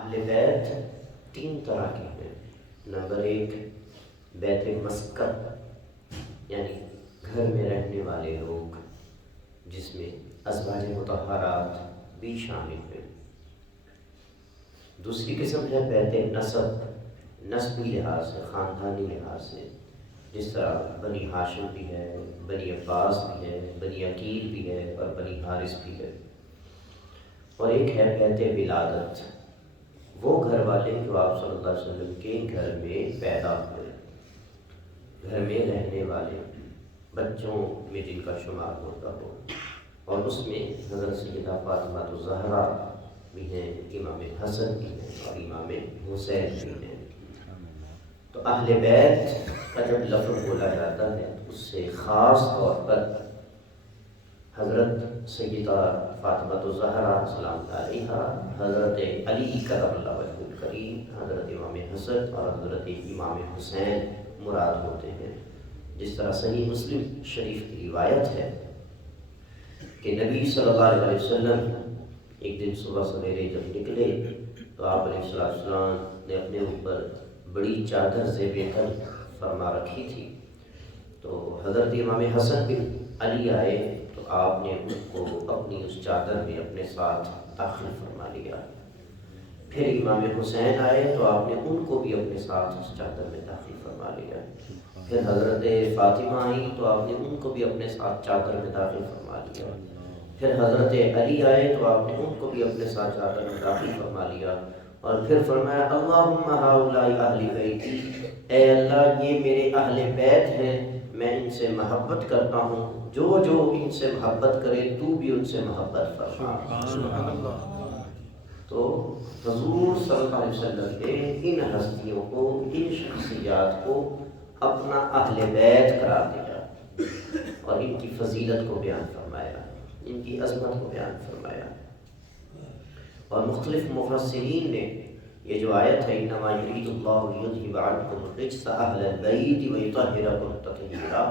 اہل بیت تین طرح کے ہیں۔ نمبر ایک بیت مسکن، یعنی گھر میں رہنے والے لوگ، جس میں ازواج مطہرات بھی شامل ہیں۔ دوسری قسم ہے بیت نسب، نسبی لحاظ سے، خاندانی لحاظ سے، جس طرح بنی ہاشم بھی ہے، بنی عباس بھی ہے، بنی عقیل بھی ہے اور بنی حارث بھی ہے۔ اور ایک ہے بیت ولادت، وہ گھر والے جو آپ صلی اللہ علیہ وسلم کے گھر میں پیدا ہوئے، گھر میں رہنے والے بچوں میں جن کا شمار ہوتا ہو، اور اس میں حضرت سیدہ فاطمہ الزہرا بھی ہیں، امام حسن بھی ہیں اور امام حسین بھی ہیں۔ تو اہل بیت کا جب لفظ بولا جاتا ہے تو اس سے خاص طور پر حضرت سیدہ فاطمہ الزہرا سلام علیہا، حضرت علی کرم اللہ وجہ الکریم، حضرت امام حسن اور حضرت امام حسین مراد ہوتے ہیں۔ جس طرح صحیح مسلم شریف کی روایت ہے کہ نبی صلی اللہ علیہ وسلم ایک دن صبح سویرے جب نکلے تو آپ علیہ السلام نے اپنے اوپر بڑی چادر زیب کن فرما رکھی تھی۔ تو حضرت امام حسن بن علی آئے تو آپ نے ان کو اپنی اس چادر میں اپنے ساتھ داخل فرما لیا۔ پھر امام حسین آئے تو آپ نے ان کو بھی اپنے ساتھ اس چادر میں داخل فرما لیا۔ پھر حضرت فاطمہ آئی تو آپ نے ان کو بھی اپنے ساتھ چادر میں داخل فرما لیا۔ پھر حضرت علی آئے تو آپ نے ان کو بھی اپنے ساتھ چادر میں داخل فرما لیا، اور پھر فرمایا اللہم ہؤلاء اہل بیتی، اے اللہ یہ میرے اہل بیت ہیں، میں ان سے محبت کرتا ہوں، جو جو ان سے محبت کرے تو بھی ان سے محبت فرما۔ سبحان اللہ۔ تو حضور صلی اللہ علیہ وسلم نے ان ہستیوں کو، ان شخصیات کو اپنا اہل بیت قرار دیا اور ان کی فضیلت کو بیان فرمایا، ان کی عظمت کو بیان فرمایا۔ اور مختلف مفسرین نے یہ جو آیت ہے انما یرید اللہ لیذھب عنکم الرجس اہل البیت ویطہرکم تطہیرا،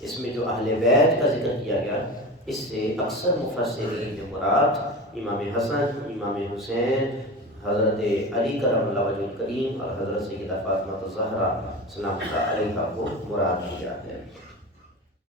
اس میں جو اہل بیت کا ذکر کیا گیا، اس سے اکثر مفسرین نے مراد امام حسن، امام حسین، حضرت علی کرم اللہ وجہ الکریم اور حضرت سیدہ فاطمہ الزہرا سلام اللہ علیہا کو مراد لیا ہے۔